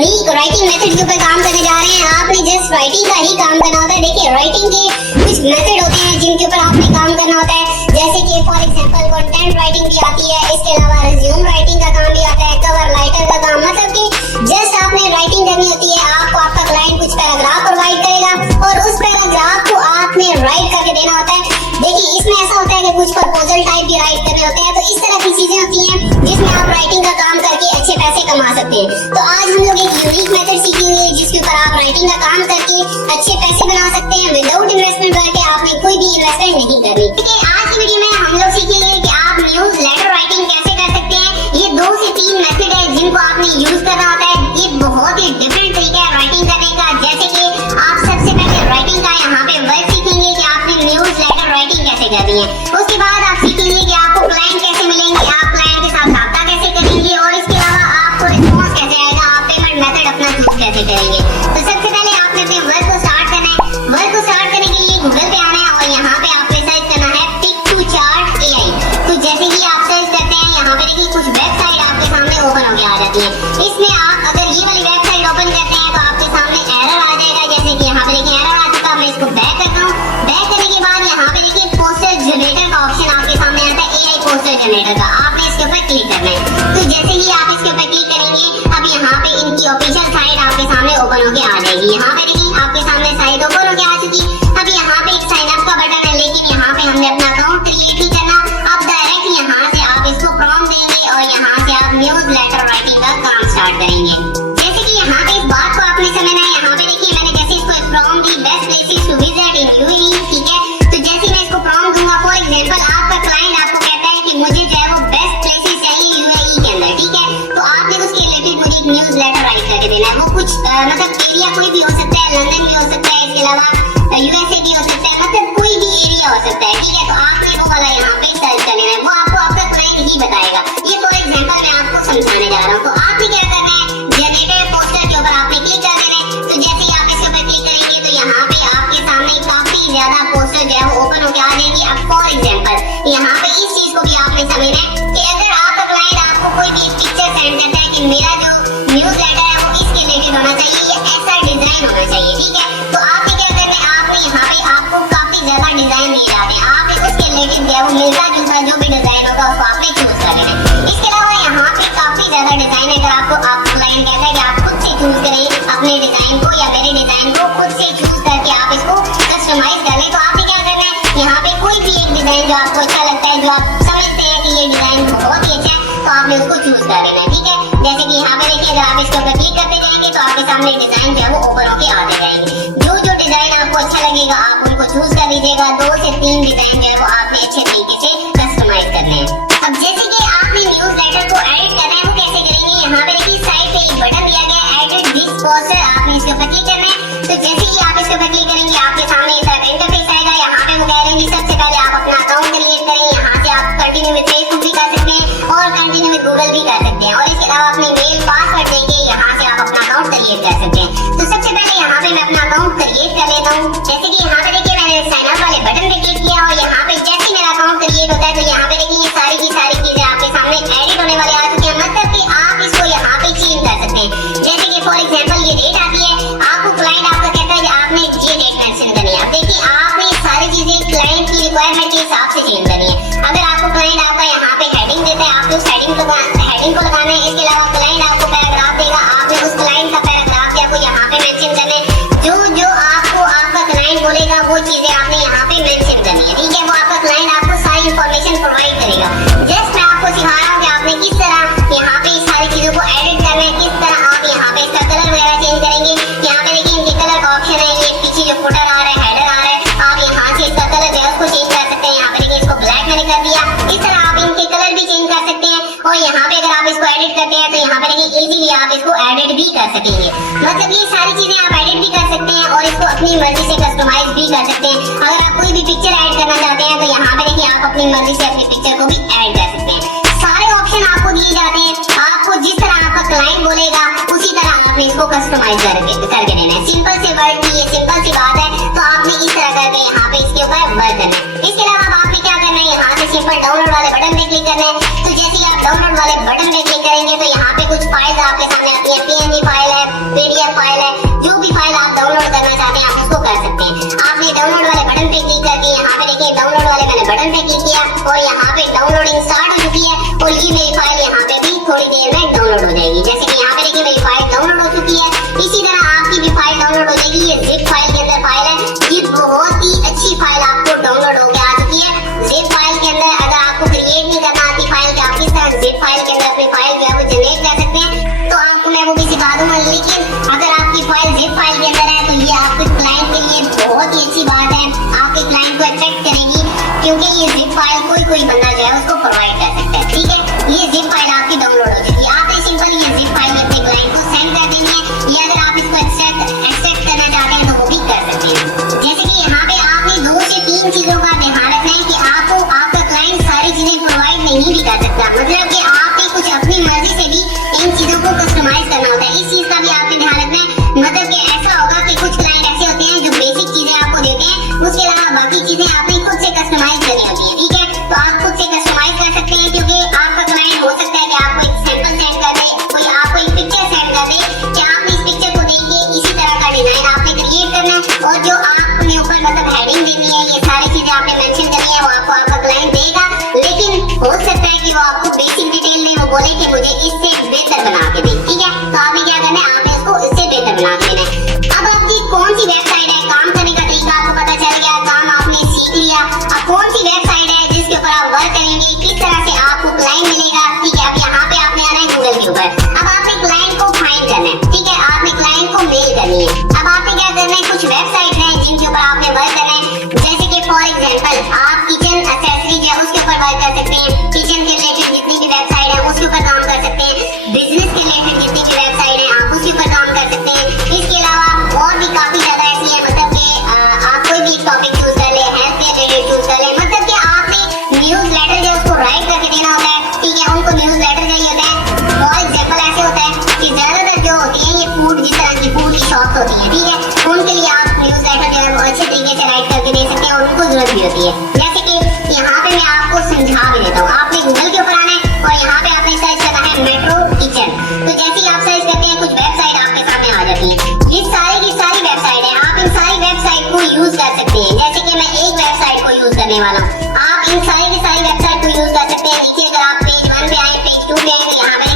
Unique writing method के ऊपर काम करने जा रहे हैं। आपने जस्ट राइटिंग का ही काम करना होता है। देखिए राइटिंग के कुछ मेथड होते हैं जिनके ऊपर आपने काम करना होता है, जैसे कि फॉर एग्जांपल कंटेंट राइटिंग भी आती है, इसके अलावा रिज्यूम राइटिंग का काम भी आता है, कवर राइटर का काम, मतलब कि जस्ट आपने राइटिंग करनी होती है। आपको आपका क्लाइंट कुछ पैराग्राफ प्रोवाइड करेगा और उस पैराग्राफ को आपने राइट करके देना होता है। देखिए इसमें ऐसा होता है कि कुछ प्रपोजल टाइप भी राइट करने होते हैं, तो इस तरह की चीजें होती हैं जिसमें आप राइटिंग का काम करके अच्छे पैसे कमा सकते हैं। तो आज हम लोग एक यूनिक मेथड सीखेंगे जिसके ऊपर आप राइटिंग का काम करके अच्छे पैसे बना सकते हैं विदाउट इन्वेस्टमेंट करके। आपने कोई भी इन्वेस्टमेंट नहीं करनी। ठीक है, आज की वीडियो में हम लोग सीखेंगे कि आप न्यूज़ लेटर राइटिंग कैसे कर सकते हैं। ये 2 से 3 मेथड है जिनको आपने यूज करना होता है। ये बहुत ही डिफरेंट तरीका है राइटिंग करने का। जैसे कि आप सबसे पहले राइटिंग का यहाँ पे वर्क सीखेंगे कि आपने न्यूज़ लेटर राइटिंग कैसे करनी है। उसके बाद आप सीखेंगे कि आपको क्लाइंट कैसे मिलेंगे, आप क्लाइंट के साथ राब्ता कैसे करेंगे और इसके अलावा आपको रिस्पॉन्स कैसे आएगा, आप पेमेंट मेथड अपना चूज कैसे करेंगे। तो सबसे पहले आपने अपने वर्क को स्टार्ट करना है। वर्क को स्टार्ट करने के लिए गूगल पे आना है और यहाँ पे आपने सर्च करना है पिक2चार्ट AI। तो जैसे ही आप सर्च करते हैं यहाँ पे देखिए कुछ वेबसाइट आपके सामने ओपन होके आ जाती है। इसमें आप अगर ये वाली वेबसाइट ओपन करते हैं तो आपके सामने एरर आ जाएगा। जैसे कि यहाँ पे देखिए एरर आ चुका, मैं इसको बैक करता हूँ। बैक करने के बाद यहाँ पे देखिए पोस्टर जनरेटर का ऑप्शन आपके सामने आता है, AI पोस्टर जनरेटर का। आपने इसके ऊपर क्लिक करना है। तो जैसे ही आप इसके ऊपर क्लिक करेंगे अब यहाँ पे इनकी ऑफिशियल साइट आपके सामने ओपन होके आ जाएगी। यहाँ पे देखिए आपके सामने साइट ओपन होके आ चुकी। अब यहाँ पे एक साइन अप का बटन है, लेकिन यहाँ पे हमने अपना अकाउंट क्रिएट नहीं करना। अब डायरेक्ट यहाँ से आप इसको प्रॉम्प्ट देंगे और यहाँ से आप न्यूज़ लेटर राइटिंग का काम स्टार्ट करेंगे। जैसे कि यहाँ पे इस बात को आपने समझना है। यहाँ पे देखिए मैंने जैसे इसको prompt the best places to visit in UAE। ठीक है, तो जैसे मैं इसको प्रॉम्प्ट दूंगा, फॉर एग्जांपल आपका क्लाइंट आपको कहता है कि मुझे जो है वो बेस्ट प्लेसेस चाहिए UAE के अंदर। ठीक है, तो आपने उसके रिलेटेड पूरी न्यूज़ लेटर राइट करके देना है। वो कुछ मतलब एरिया कोई भी हो सकता है, लंदन भी हो सकता है, इसके अलावा USA भी हो सकता है, मतलब कोई भी एरिया हो सकता है। ठीक है, तो आपने वो वाला यहाँ पे सर्च कर लेना है, वो आपको आपका क्लाइंट ही बताएगा। ये फॉर एग्जांपल मैं आपको समझाने जा रहा हूँ। तो आपने क्या करना है, जनरेटर पोस्टर के ऊपर आपने क्लिक कर देना है। तो जैसे ही आप इसके ऊपर क्लिक करेंगे तो यहाँ पे आपके सामने काफी ज्यादा पोस्टर जो है वो ओपन होकर आ जाएगी। अब फॉर एग्जांपल यहाँ पे इस चीज को भी आपने समझना है कि अगर आपका क्लाइंट आपको कोई भी पिक्चर सेंड करता है कि मेरा जो न्यूज़ लेटर है वो इसके रिलेटेड होना चाहिए, ये ऐसा डिजाइन होना चाहिए। ठीक है, तो आपने क्या करना है, आपने यहाँ पे आपको काफी ज्यादा डिजाइन दिए जाते हैं। आप इसके रिलेटेड जो है वो मिलता जुलता जो भी डिजाइन होगा उसको आपने चूज कर लेना है। इसके अलावा यहाँ पे काफी ज्यादा डिजाइन है। अगर आपको आप क्लाइंट कहता है कि आप खुद से चूज करें अपने डिजाइन को या मेरे डिजाइन को खुद से चूज करके आप इसको कस्टमाइज कर लें, तो आपने क्या करना है, यहाँ पे कोई भी एक डिजाइन जो आपको अच्छा लगता है, जो आप समझते हैं कि ये डिजाइन बहुत ही अच्छा है, तो आपने उसको चूज कर लेना है। ठीक है, जैसे कि यहाँ पे देखिए अगर आप इसके ऊपर क्लिक करते जाएंगे तो आपके सामने डिजाइन जो है वो ओपन होके आते जाएंगे। जो जो डिजाइन आपको अच्छा लगेगा आप उनको चूज कर लीजिएगा। 2 से 3 डिजाइन जो है वो आपने अच्छे तरीके से कस्टमाइज करने हैं। अब जैसे कि आपने न्यूज़ लेटर को एडिट करना है, वो कैसे करेंगे, यहाँ पे देखिए साइड पे एक बटन दिया गया है एडिट दिस पोस्टर, आपने इसके ऊपर क्लिक करना है। तो जैसे ही आप इसके ऊपर क्लिक करेंगे आपके सामने इस तरह का इंटरफेस आएगा। यहाँ पे वो कह रहे हैं कि सबसे पहले आप अपना अकाउंट क्रिएट करेंगे। यहाँ से आप कंटिन्यू विद फेसबुक भी कर सकते हैं और कंटिन्यू विद गूगल भी कर सकते हैं, और इसके अलावा अपने मेल पासवर्ड देके यहाँ से आप अपना अकाउंट क्रिएट कर सकते हैं। तो सबसे पहले यहाँ पे मैं अपना अकाउंट क्रिएट कर लेता हूँ। जैसे कि यहाँ पे देखिए मैंने साइन अप वाले बटन पे क्लिक किया और यहाँ पे जैसे ही मेरा अकाउंट क्रिएट होता है तो यहाँ पे देखिए ये सारी की सारी चीजें आपके सामने एडिट होने वाले आ चुके हैं। मतलब कि आप इसको यहाँ पे चेंज कर सकते हैं। जैसे कि फॉर एग्जांपल ये डेट आती है, आपको क्लाइंट आपका कहता है कि आपने ये डेट मेंशन करनी है। अब देखिए आपने सारी चीजें क्लाइंट की रिक्वायरमेंट के हिसाब से चेंज करनी है। अगर आपको क्लाइंट आपका यहाँ पे हेडिंग देता है, आपने उस हेडिंग को लगाना है। इसके अलावा क्लाइंट आपको पैराग्राफ देगा, आपने उस क्लाइंट का पैराग्राफ क्या को यहाँ पे मेंशन करना है। जो जो आपको आपका क्लाइंट बोलेगा वो चीजें आपने यहाँ पे मेंशन करनी है। ठीक है, वो आपका क्लाइंट आपको सारी इंफॉर्मेशन प्रोवाइड करेगा। जस्ट मैं आपको सिखा रहा हूँ कि आपने किस तरह यहाँ पे इस सारी चीजों को एडिट करना है, किस तरह आप यहाँ पे इसका कलर वगैरह चेंज करेंगे। यहाँ पे देखिए इनके कलर का ऑप्शन है, ये पीछे जो फुटर आ रहा है, हेडर आ रहा है, आप यहाँ से इसका कलर जो है उसको चेंज कर सकते हैं। यहाँ पे देखिए इसको ब्लैक मैंने कर दिया। इस तरह आप इनके कलर भी चेंज कर सकते हैं और यहाँ पे अगर आप इसको एडिट करते हैं तो यहाँ पे देखिए इजीली आप इसको एडिट भी कर सकेंगे। मतलब ये सारी चीजें आप एडिट भी कर सकते हैं और इसको अपनी मर्जी से कस्टमाइज भी कर सकते हैं। अगर आप कोई भी पिक्चर ऐड करना चाहते हैं तो यहाँ पे देखिए आप अपनी मर्जी से अपनी पिक्चर को भी ऐड कर सकते हैं। सारे ऑप्शन आपको दिए जाते हैं, आपको जिस तरह आपका क्लाइंट बोलेगा उसी तरह आपने इसको कस्टमाइज करके देना है। सिंपल से वर्ड की ये सिंपल सी बात है, तो आपने इस तरह करके यहाँ पे इसके ऊपर वर्क करना है। इसके अलावा आपने क्या करना है, यहाँ से सिंपल डाउनलोड वाले बटन पे क्लिक करना है। तो जैसे ही आप डाउनलोड वाले बटन पे क्लिक करेंगे तो यहाँ पे कुछ फाइल्स आपके सामने आती है। PNG फाइल है, और यहाँ पे डाउनलोडिंग स्टार्ट हो चुकी है और ये मेरी फाइल यहाँ पे भी थोड़ी देर में डाउनलोड हो जाएगी। जैसे कि यहाँ पे देखिए मेरी फाइल डाउनलोड हो चुकी है, इसी तरह आपकी भी फाइल डाउनलोड हो जाएगी। ये जिप फाइल के अंदर फाइल है, ये बहुत ही अच्छी फाइल आपको डाउनलोड होकर आ चुकी है। जिप फाइल के अंदर अगर आपको क्रिएट नहीं करना आती फाइल के, आप किस तरह जिप फाइल के अंदर अपनी फाइल जो है वो जनरेट कर सकते हैं, तो आपको मैं वो भी सिखा दूंगा। लेकिन अगर आपकी फाइल जिप फाइल के अंदर है तो ये आपके क्लाइंट के लिए बहुत ही अच्छी बात है, आपके क्लाइंट को अट्रैक्ट करेगी, क्योंकि ये जिप फाइल कोई बंदा जो है उसको प्रोवाइड कर सकता है। ठीक है, ये जिप फाइल आपकी डाउनलोड हो चुकी है। आपने सिंपल ये जिप फाइल अपने क्लाइंट को सेंड कर देनी है, या अगर आप इसको एक्सट्रैक्ट करना चाहते हैं तो वो भी कर सकते हैं। जैसे कि यहाँ पे आपने 2 से 3 चीजों का ध्यान रखना है कि आपको आपका क्लाइंट सारी चीजें प्रोवाइड नहीं भी कर सकता, मतलब कि आपने कुछ अपनी मर्जी से भी इन चीजों को कस्टमाइज करना होता है। इस चीज का भी आपने ध्यान रखना है, मतलब कि ऐसा होगा कि कुछ क्लाइंट ऐसे होते हैं जो बेसिक चीजें आपको देते हैं, उसके अलावा बाकी चीजें आपने खुद से कस्टमाइज करनी होती है। ठीक है, तो आप खुद से कस्टमाइज कर सकते हैं, क्योंकि आपका क्लाइंट हो सकता है कि आपको एक सैंपल सेंड कर दे, कोई आपको एक पिक्चर सेंड कर दे कि आपने इस पिक्चर को देख के इसी तरह का डिजाइन आपने क्रिएट करना है, और जो आपने ऊपर मतलब हेडिंग देनी है, ये सारी चीजें आपने मेंशन करनी है, वो आपको आपका क्लाइंट देगा। लेकिन हो सकता है कि वो आपको बेसिक डिटेल में वो बोले कि मुझे इससे बेहतर बना के दे। ठीक है, तो आपने क्या करना है, आपने इसको इससे बेहतर बना के देना है। अब आपकी कौन सी वेबसाइट है, काम करने का तरीका आपको पता चल गया, काम आपने सीख लिया। अब कौन सी वेबसाइट है जिसके ऊपर आप वर्क करेंगे, किस तरह से आपको क्लाइंट मिलेगा। ठीक है, अब यहाँ पे आपने आना है गूगल के ऊपर। अब आपने क्लाइंट को फाइंड करना है। ठीक है, आपने क्लाइंट को मेल करनी है। अब आपने क्या करना है, कुछ वेबसाइट है जिनके ऊपर आपने वर्क करना है, जैसे कि फॉर एग्जांपल आप किचन एक्सेसरीज है उसके ऊपर वर्क कर सकते हैं, किचन के रिलेटेड जितनी भी वेबसाइट है उसके ऊपर काम कर सकते हैं, बिजनेस के रिलेटेड जितनी भी वेबसाइट है आप उसके ऊपर काम कर सकते हैं। इसके अलावा और भी काफी ज्यादा ऐसी है, मतलब कि आप कोई भी टॉपिक चूज कर ले, हेल्थ के रिलेटेड चूज कर ले, मतलब कि आपने न्यूज लेटर जो उसको राइट करके देना होता है। ठीक है, उनको न्यूज लेटर चाहिए होता है। फॉर एग्जांपल ऐसे होता है कि ज्यादातर जो होती है ये फूड, जिस तरह की फूड की शॉप्स होती है, ठीक है, उनके लिए आप न्यूज लेटर जो है वो अच्छे तरीके से राइट करके दे सकते हैं, और उनको जरूरत भी होती है। जैसे कि यहाँ पे मैं आपको समझा भी देता हूँ। आपने गूगल के ऊपर आना है और यहाँ पे आपने सर्च करना है मेट्रो किचन। तो जैसे ही आप सर्च करते हैं कुछ वेबसाइट आपके सामने आ जाती है। ये सारी की सारी वेबसाइट है, आप इन सारी वेबसाइट को यूज कर सकते हैं। जैसे कि मैं एक वेबसाइट को यूज करने वाला हूँ, आप इन सारी की सारी वेबसाइट को यूज कर सकते हैं। नीचे अगर आप पेज 1 पे आए, पेज 2 पे आए, तो यहाँ पे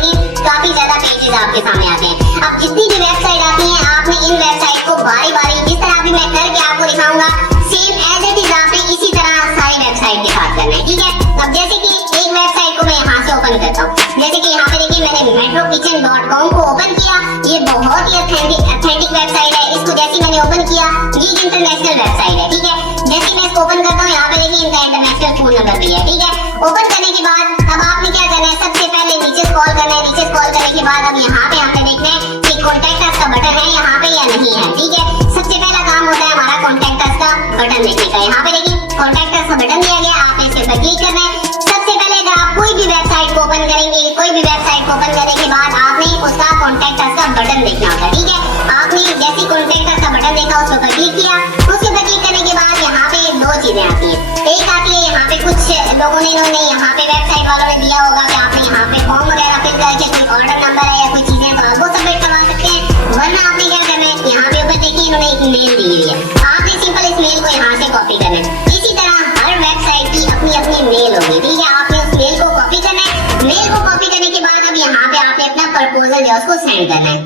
काफी ज्यादा पेजेस आपके सामने आते हैं। अब जितनी भी वेबसाइट आती है आपने इन वेबसाइट को बारी बारी जिस तरह भी मैं करके आपको दिखाऊंगा, सेम एज इट इज आपने इसी तरह सारी वेबसाइट के साथ करना है। ठीक है, अब जैसे कि एक वेबसाइट को मैं यहाँ से ओपन करता हूँ, जैसे कि यहाँ पे देखिए मैंने metrokitchen.com को ओपन किया। ये बहुत ही ऑथेंटिक वेबसाइट है। इसको जैसे मैंने ओपन किया, ये इंटरनेशनल वेबसाइट है। ठीक है, जैसे मैं इसको ओपन करता हूँ, यहाँ पे देखिए इनका इंटरनेशनल फोन नंबर भी है। ठीक है, ओपन करने के बाद अब आपने क्या करना है, सबसे पहले नीचे स्क्रॉल करना है। नीचे स्क्रॉल करने के बाद अब यहाँ पे आपने देखना है कि कॉन्टैक्ट अस का बटन है यहाँ पे या नहीं है। ठीक है, सबसे पहला काम होता है हमारा कॉन्टैक्ट अस का बटन देखने का। यहाँ पे देखिए कॉन्टैक्ट अस का बटन दिया गया, आपने इसके ऊपर क्लिक करना है। सबसे पहले अगर आप कोई भी वेबसाइट को ओपन करेंगे, कोई भी वेबसाइट को ओपन करने के बाद आपने उसका कॉन्टैक्ट अस का बटन देखना होता है। ठीक है, आपने जैसे कॉन्टैक्ट अस का बटन देखा उसके ऊपर क्लिक किया, उसके ऊपर क्लिक करने के बाद यहाँ पे 2 चीजें आती है। एक आती है यहाँ पे कुछ लोगों ने इन्होंने यहाँ पे वेबसाइट वालों ने दिया होगा कि आपने यहाँ पे फॉर्म वगैरह फिल करके कोई ऑर्डर नंबर है या कोई चीजें तो आप वो सबमिट करवा सकते हैं। वरना आपने क्या करना है, यहाँ पे ऊपर देखिए इन्होंने एक मेल दी हुई है, आपने सिंपल इस मेल को यहाँ से कॉपी करना है। इसी तरह हर वेबसाइट की अपनी अपनी मेल होगी। ठीक है, आपने उस मेल को कॉपी करना है। मेल को कॉपी करने के बाद अब यहाँ पे आपने अपना प्रपोजल जो है उसको सेंड करना है।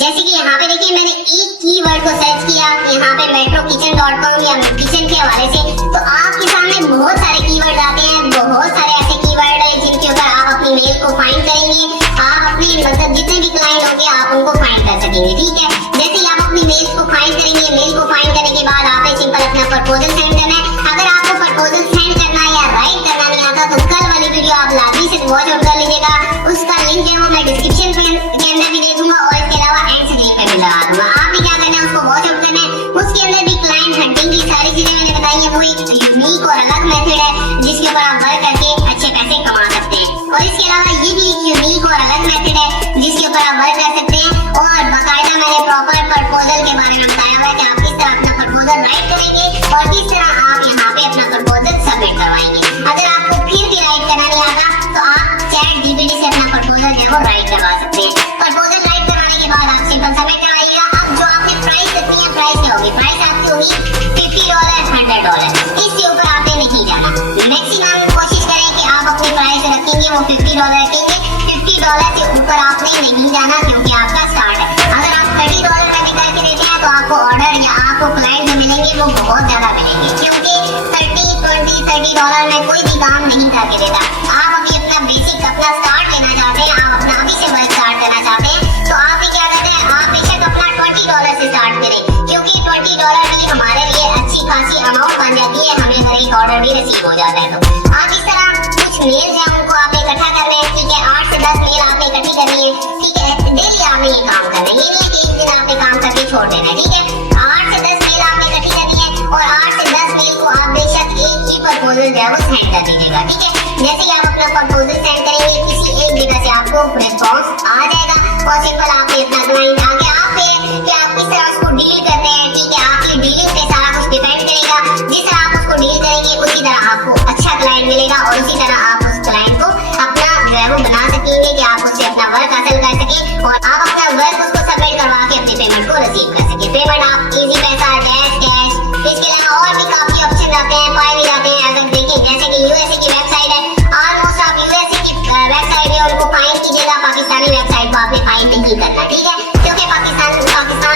जैसे कि यहाँ पे देखिए मैंने एक कीवर्ड को सर्च किया, यहाँ पे metrokitchen.com या किचन के हवाले से, तो आपके सामने बहुत सारे कीवर्ड आते हैं। बहुत सारे ऐसे कीवर्ड है जिनके ऊपर आप अपनी मेल को फाइंड करेंगे। आप अपनी मतलब जितने भी क्लाइंट होंगे आप उनको फाइंड कर सकेंगे। ठीक है, जैसे ही आप अपनी मेल को फाइंड करेंगे, मेल को फाइंड करने के बाद आपने सिंपल अपना प्रपोजल सेंड करना है। अगर आपको प्रपोजल सेंड करना या राइट करना नहीं आता तो कल वाली वीडियो आप लाजमी से वॉच आउट कर लीजिएगा। उसका लिंक है वो मैं डिस्क्रिप्शन के अंदर भी दे दूंगा और इसके अलावा एंड स्क्रीन पे भी लगा दूंगा। आपने क्या करना है, उसको वॉच आउट करना है। उसके अंदर भी क्लाइंट हंटिंग की सारी चीजें मैंने बताई है, वो एक यूनिक और अलग मेथड है जिसके ऊपर आप वर्क करके अच्छे पैसे कमा सकते हैं। और इसके अलावा ये भी एक यूनिक और अलग मेथड है जिसके ऊपर आप वर्क कर सकते हैं। और बाकायदा मैंने प्रॉपर प्रपोजल के बारे में बताया हुआ है कि आप किस तरह अपना प्रपोजल राइट करेंगे और किस तरह आप यहाँ पे अपना प्रपोजल सबमिट करवाएंगे। अगर आपको फिर भी राइट करना नहीं आता तो आप ChatGPT से अपना प्रपोजल जो है वो राइट करवा सकते हैं। प्रपोजल राइट कराने के बाद आप सिंपल सबमिट कराइएगा। अब जो आपने प्राइस रखनी है, प्राइस क्या होगी, प्राइस आपकी होगी $50, $100। इससे ऊपर आपने नहीं जाना। मैक्सिमम कोशिश करें में नहीं जाना क्योंकि आपका स्टार्ट है। अगर आप $30 में भी करके देते हैं तो आपको ऑर्डर या आपको क्लाइंट जो मिलेंगे वो बहुत ज्यादा मिलेंगे, क्योंकि $30 में कोई भी काम नहीं करके देता। आप अभी अपना बेसिक अपना स्टार्ट लेना चाहते हैं, आप अपना अभी से वर्क स्टार्ट करना चाहते हैं तो आप भी क्या करते हैं, आप बेशक अपना $20 से स्टार्ट करें, क्योंकि $20 भी हमारे लिए अच्छी खासी अमाउंट बन जाती है, हमें हर एक ऑर्डर भी रिसीव हो जाता है। तो आप इस तरह कुछ मेल है उनको आप इकट्ठा कर रहे हैं, ठीक है, 8 से 10 मेल आपने इकट्ठी करनी है, ठीक है, डेली आपने ये काम करना है, ये नहीं है कि एक दिन आपने काम करके छोड़ देना है, ठीक है, 8 से 10 मेल आपने इकट्ठी करनी है और 8 से 10 मेल को आप बेशक एक ही प्रपोजल जो है वो सेंड कर दीजिएगा, ठीक है। जैसे ही आप अपना प्रपोजल सेंड करेंगे किसी एक जगह से आपको रिस्पॉन्स आ जाएगा और सिंपल आपने अपना क्लाइंट आगे आप पे कि आप किस तरह उसको डील करते हैं, ठीक है, आपकी डीलिंग पे सारा कुछ डिपेंड करेगा। जिस तरह आप उसको डील करेंगे उसी तरह आपको अच्छा क्लाइंट मिलेगा और उसी तरह आप उस क्लाइंट को अपना जो है वो बना सकेंगे कि आप उससे अपना वर्क हासिल कर सके और आप अपना वर्क उसको सबमिट करवा के अपनी पेमेंट को रिसीव कर सके। पेमेंट आप इजी पैसा, डैश कैश, इसके अलावा और भी काफी ऑप्शन आते हैं, पाए भी जाते हैं। अगर देखें जैसे कि यूएसए की वेबसाइट है, ऑलमोस्ट आप यूएसए की वेबसाइट है उनको फाइन कीजिएगा, पाकिस्तानी वेबसाइट को आपने फाइन नहीं करना, ठीक है, क्योंकि पाकिस्तान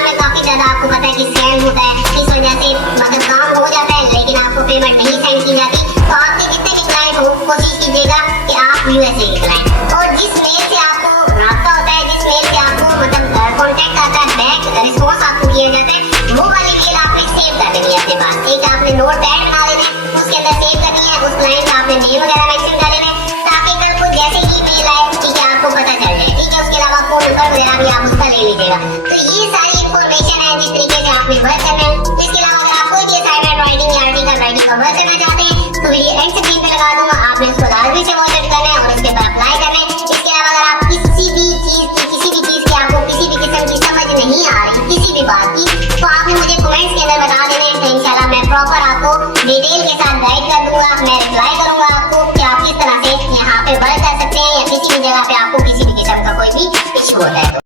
में काफी ज्यादा आपको पता है कि स्कैम होता है, इस वजह से मतलब काम हो जाता है लेकिन आपको पेमेंट नहीं सेंड की जाती। तो आपके जितने भी क्लाइंट हो कोशिश कीजिएगा कि आप यूएसए के क्लाइंट और जिस मेल से आपको रास्ता होता है, जिस मेल से आपको मतलब कॉन्टेक्ट आता है, बैक रिस्पॉन्स आपको किया जाता है, वो वाली मेल आपने सेव कर देनी है अपने पास। एक आपने नोट पैड बना लेना है, उसके अंदर सेव करनी है, उस क्लाइंट का आपने नेम वगैरह मेंशन कर लेना है ताकि कल को जैसे ईमेल आए, ठीक है, आपको पता चल जाए, ठीक है। उसके अलावा फोन नंबर वगैरह भी आप उसका ले लीजिएगा। तो ये सारी इंफॉर्मेशन है जिस तरीके से आपने वर्क करना है। इसके अलावा अगर आप कोई भी असाइनमेंट राइटिंग या आर्टिकल राइटिंग का वर्क करना चाहते हैं तो वीडियो एंड स्क्रीन पे लगा दूंगा, आपने उसको लाजमी से वॉच करना है और उसके बाद अप्लाई करना है। इसके अलावा अगर आप किसी भी चीज की आपको किसी भी किस्म की समझ नहीं आ रही किसी भी बात की तो आपने मुझे कमेंट्स के अंदर बता देना है, तो इंशाल्लाह मैं प्रॉपर आपको डिटेल के साथ गाइड कर दूंगा, मैं रिप्लाई करूंगा आपको कि आप किस तरह से यहाँ पे वर्क कर सकते हैं या किसी भी जगह पे आपको किसी भी किस्म का कोई भी इशू होता है।